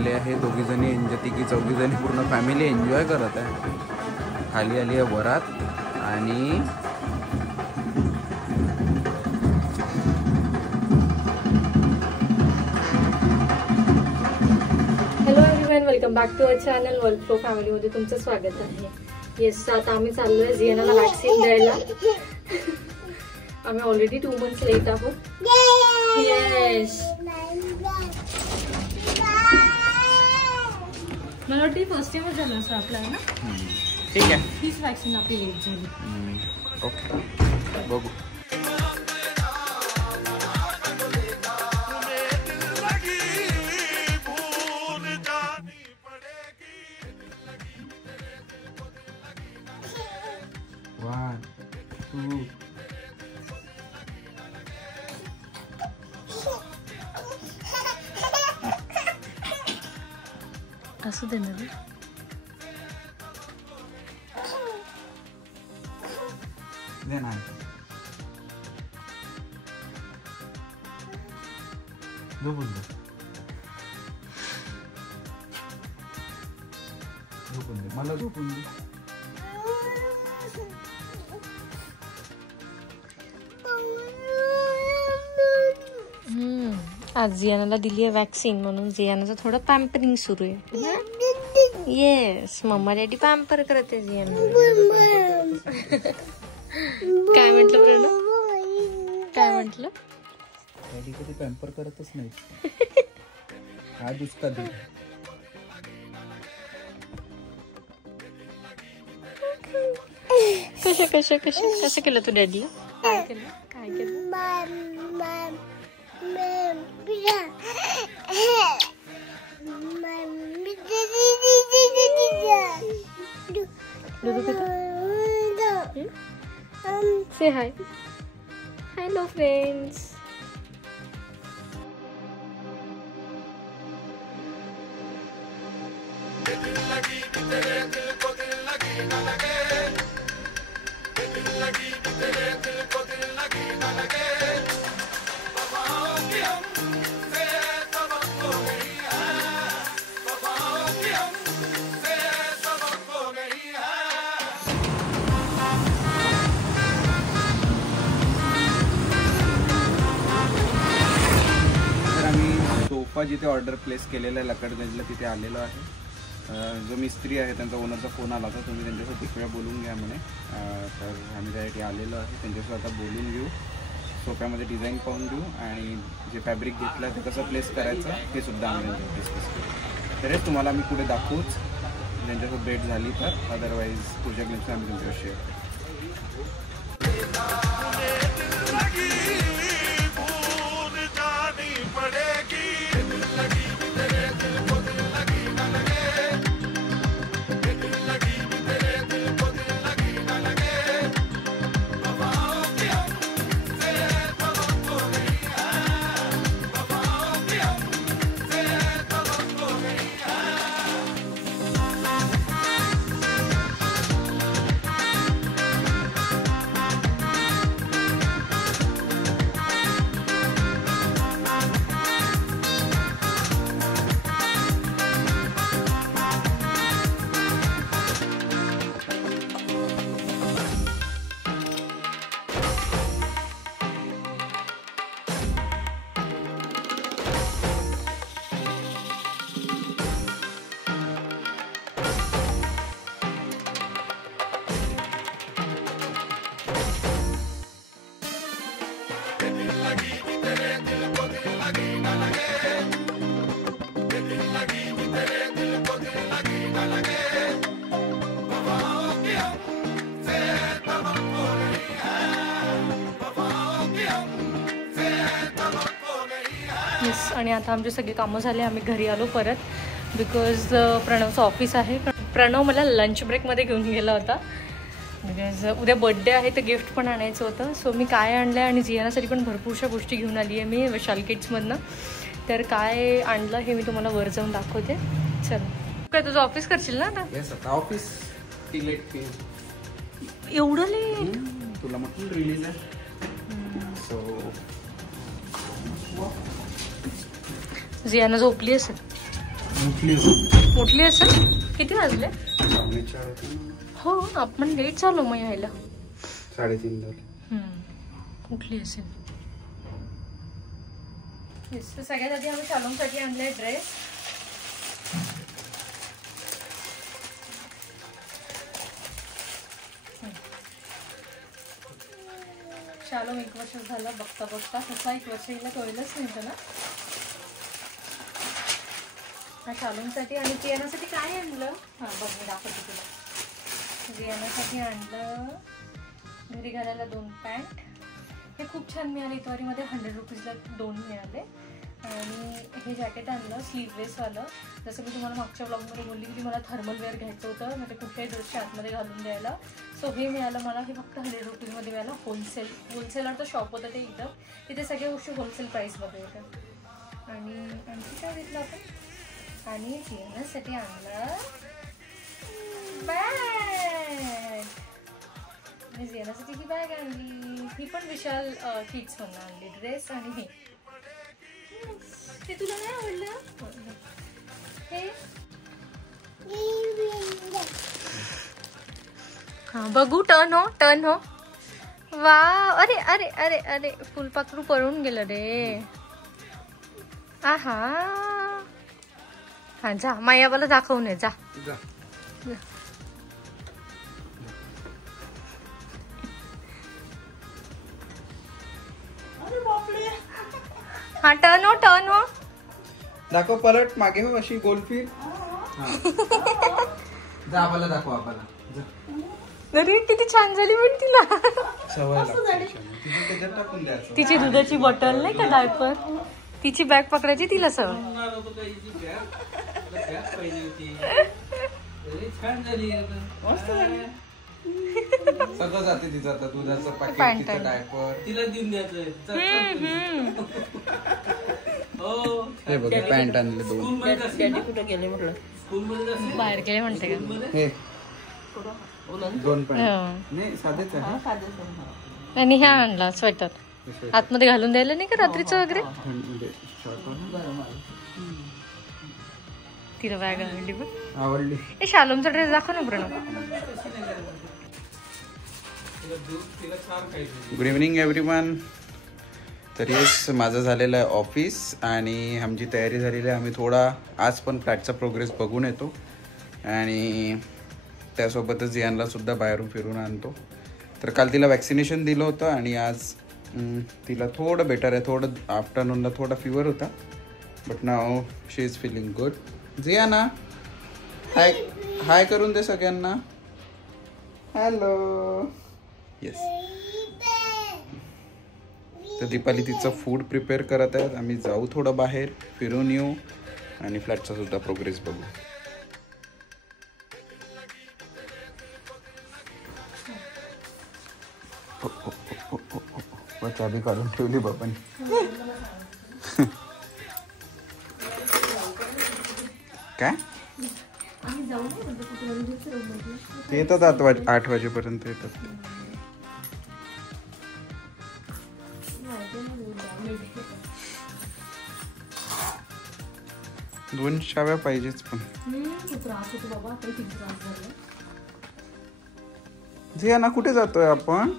आले आहे दोघीजणी, की चौघीजणी पूर्ण फॅमिली एन्जॉय करत आहे. खाली आली आहे वरात आणि welcome back to our channel World Flow फॅमिलीमध्ये तुमचं स्वागत आहे. येस, आता आम्ही चाललोय जियानाला वॅक्सिन द्यायला. आम्ही ऑलरेडी 2 months लेट आहोत. येस, मला वाटतं फर्स्ट टाइमच झालं असं आपल्याला ना. ठीक आहे, हीच वॅक्सिन आपली लेट झाली. ओके, बघू. असू दे ना, झोपून दे, मला झोपून दे. आज जियानाला दिली आहे वॅक्सिन म्हणून जियानाचं थोडं पॅम्परिंग सुरू आहे. येस, मम्मा डॅडी पॅम्पर करत आहे जियाना. काय म्हटलं प्रणव? काय म्हटलं? डॅडी कधी पॅम्पर करतच नाही. हा दुसका दे. कसं केलं तू डॅडीला? काय केलं? Say hi. Hello friends. Sofa जिथे ऑर्डर प्लेस केलेला आहे लकडगंजला तिथे आलेलो आहे. जो मिस्त्री आहे त्यांचा ओनरचा फोन आला होता, तुम्ही त्यांच्यासोबत एक वेळा बोलून घ्या म्हणे. तर आम्ही त्यासाठी आलेलो आहे. त्यांच्यासोबत आता बोलून घेऊ, सोफ्यामध्ये डिझाईन पाहून घेऊ आणि जे फॅब्रिक घेतलं आहे ते कसं प्लेस करायचं ते सुद्धा आम्ही डिस्कस करू. तरीच तुम्हाला आम्ही पुढे दाखवूच त्यांच्यासोबत भेट झाली तर. अदरवाईज पुढच्या क्लिप्स आम्ही तुमच्यावर शेअर करू. आणि आता आमचे सगळे कामं झाले. आम्ही घरी आलो परत बिकॉज प्रणवचं ऑफिस आहे. प्रणव मला लंच ब्रेकमध्ये घेऊन गेला होता बिकॉज उद्या बर्थडे आहे तर गिफ्ट पण आणायचं होतं. सो मी काय आणलं आहे आणि जियानासाठी पण भरपूरशा गोष्टी घेऊन आली आहे मी विशाल किड्समधनं. तर काय आणलं हे मी तुम्हाला वर जाऊन दाखवते. चल, काय तुझं ऑफिस करशील ना आता? ऑफिस एवढं लेट? तुला म्हटलं रिलीज आहे. जियाना झोपली असेल. उठली असेल. किती वाजले? हो आपण लेट झालो मग यायला. 3:30 झाले. उठली असेल. तर सगळ्यात आधी आम्ही शालोमसाठी आणलाय ड्रेस. शालोम 1 वर्ष झाला बघता बघता. कसा 1 वर्ष हिला कळलंच नाही त्याला. हा शालोमसाठी आणि जियानासाठी काय आणलं? हां बघ मी दाखवते तुला. जियानासाठी आणलं घरी घालायला 2 पॅन्ट. हे खूप छान मिळाले. इतवारीमध्ये 100 रुपीजला 2 मिळाले. आणि हे जॅकेट आणलं स्लीवलेसवालं. जसं मी तुम्हाला मागच्या ब्लॉगमध्ये बोलली की मला थर्मलवेअर घ्यायचं होतं म्हणजे कुठल्याही ड्रेसच्या आतमध्ये घालून द्यायला. सो हे मिळालं मला. हे फक्त 100 रुपीजमध्ये मिळालं. होलसेलरचं शॉप होतं ते इथं. तिथे सगळ्या गोष्टी होलसेल प्राईसमध्ये येतात. आणि आणखी काय घेतलं आपण? आणि जियानासाठी आणलं बॅग. मी जियानासाठी ही बॅग आणली. ही पण विशाल किड्स म्हणून आणली. ड्रेस आणि हे तुला नाही आवडलं? हे हा बघू. टर्न हो. वा अरे अरे अरे अरे फुलपाखरू पळून गेलं रे. आहा हा जा मायाबाला दाखवून ये. जा हा टर्न हो. दाखव परत मागे हो. अशी गोल फिर. जा आबाला दाखव. आबाला अरे किती छान झाली पण तिला. सवय टाकून द्यायचं. तिची दुधाची बॉटल नाही का डायपर. तिची बॅग पकडायची तिला सवय. सगळं जाते तिचं आता. दुधाचं पाकिट तिचं डायपर तिला देऊन द्यायचं. हे बघ पॅन्ट आणले 2. कुठे गेले म्हटलं? बाहेर गेले म्हणते का? हे 2 पॅन्ट नाही साधेच आहे. आणि ह्या आणला स्वेटर. आतमध्ये घालून द्यायला नाही का रात्रीचं वगैरे. तिला बॅग आवडली. हे शालोमचा ड्रेस दाखव ना प्रणव. Good evening everyone. तर येस माझं झालेलं आहे ऑफिस आणि आमची तयारी झालेली आहे. आम्ही थोडा आज पण फ्लॅटचा प्रोग्रेस बघून येतो आणि त्यासोबतच जियानला सुद्धा बाहेरून फिरून आणतो. तर काल तिला वॅक्सिनेशन दिलं होतं आणि आज तिला थोडं बेटर आहे. थोडं आफ्टरनूनला थोडा फिवर होता but now she is feeling good. Jiana hi करून दे सगळ्यांना. हॅलो. येस. तर दीपाली तिचं फूड प्रिपेअर करत आहेत. आम्ही जाऊ थोडं बाहेर फिरून येऊ आणि फ्लॅटचा सुद्धा प्रोग्रेस बघू. चाबी काढून ठेवली बाबांनी. काय ते येतात 8 वाजेपर्यंत येतात. दोन शाव्या पाहिजेच पण. जियाना कुठे जातोय आपण?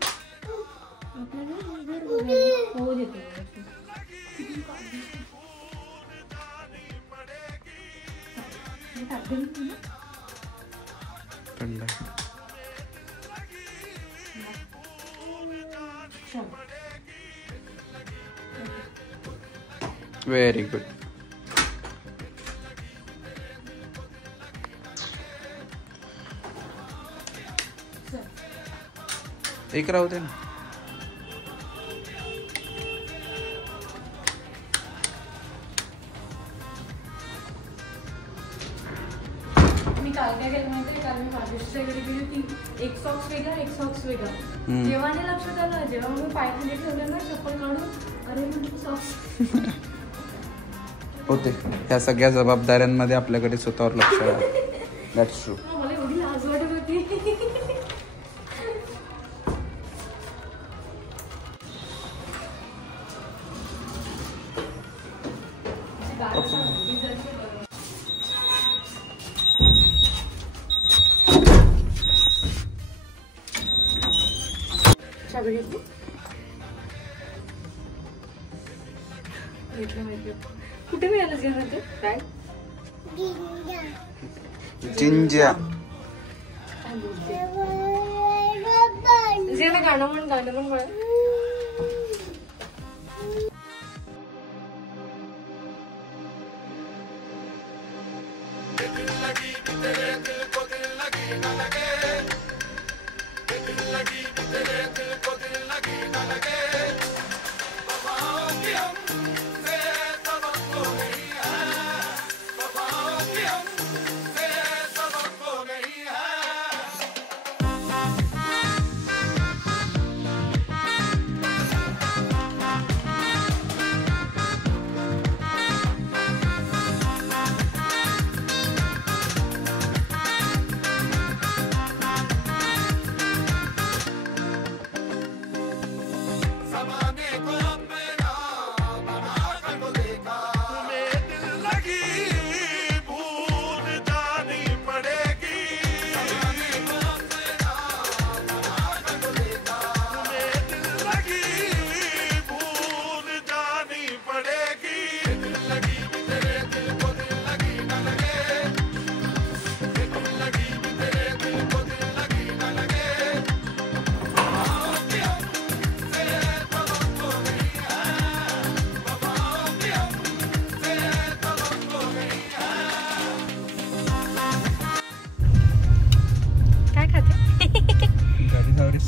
थंड. Very good. एक राहू दे ना. मी काल काय केलं माहिती. काल मी माझ्याकडे गेली होती. एक सॉक्स वेगळा. जेव्हा नाही लक्षात आलं. जेव्हा मी पायखाली ठेवलं ना चप्पल काढून अरे सॉक्स होते. ह्या सगळ्या जबाबदाऱ्यांमध्ये आपल्याकडे स्वतःवर लक्ष आहे. That's true. मला एवढी लाज वाटत होती. कुठे मिळालं जेवण ते काय जिंजा जे गाणं म्हण मला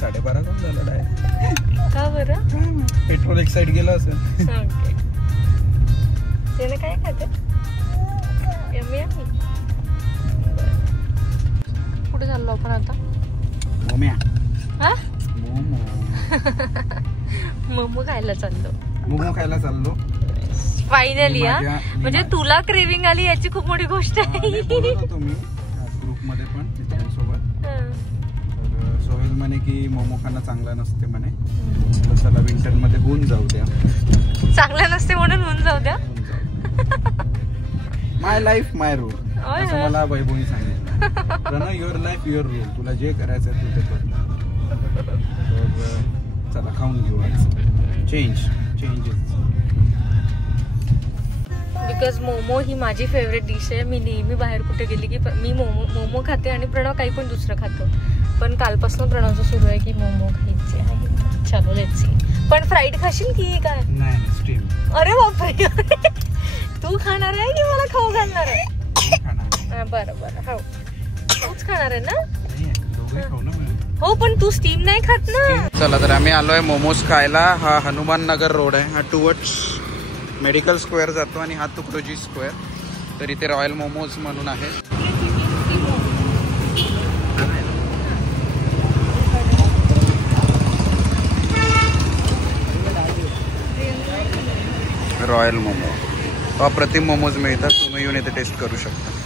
गाडी 12:30 कम झालं डायरेक्ट का बरं पेट्रोल एक साइड गेलं असेल त्याने काय खाते यम्मी यम्मी कुठे चाललो आपण आता मोम्या हा मोमो मोमो खायला चाललो फायनली हा म्हणजे तुला क्रेविंग आली याची खूप मोठी गोष्ट आहे तुम्ही ग्रुप मध्ये पण मित्रांसोबत सोहेल म्हणे की मोमो खाणं चांगला नसते म्हणे चला विंटर मध्ये होऊन जाऊ द्या चांगला नसते म्हणून होऊन जाऊ द्या माय लाईफ माय रूल असं मला वैभवनी सांगितलं युअर लाईफ युअर रूल तुला जे करायचं आहे तू ते कर चला खाऊन घेऊ आज चेंजेस बिकॉज मोमो ही माझी फेवरेट डिश आहे मी नेहमी बाहेर कुठे गेली की मी मोमो खाते आणि प्रणव काही पण दुसरं खातो पण कालपासून प्रणवचं सुरू आहे की मोमो खायचे आहे चलो लेट्स सी पण फ्राईड खाशील की काय नाही स्टीम अरे बापरे तू खाणार आहे की मला खाऊ घालणार आहे बरं बरं हो तूच खाणार आहे ना हो पण तू स्टीम नाही खात ना चला तर आम्ही आलोय मोमोज खायला हा हनुमान नगर रोड आहे हा टुवर्ड्स मेडिकल स्क्वेअर जातो आणि हा तुकडोजी स्क्वेअर तर इथे रॉयल मोमोज म्हणून आहे रॉयल मोमो अप्रतिम मोमोज मिळतात तुम्ही येऊन इथे टेस्ट करू शकता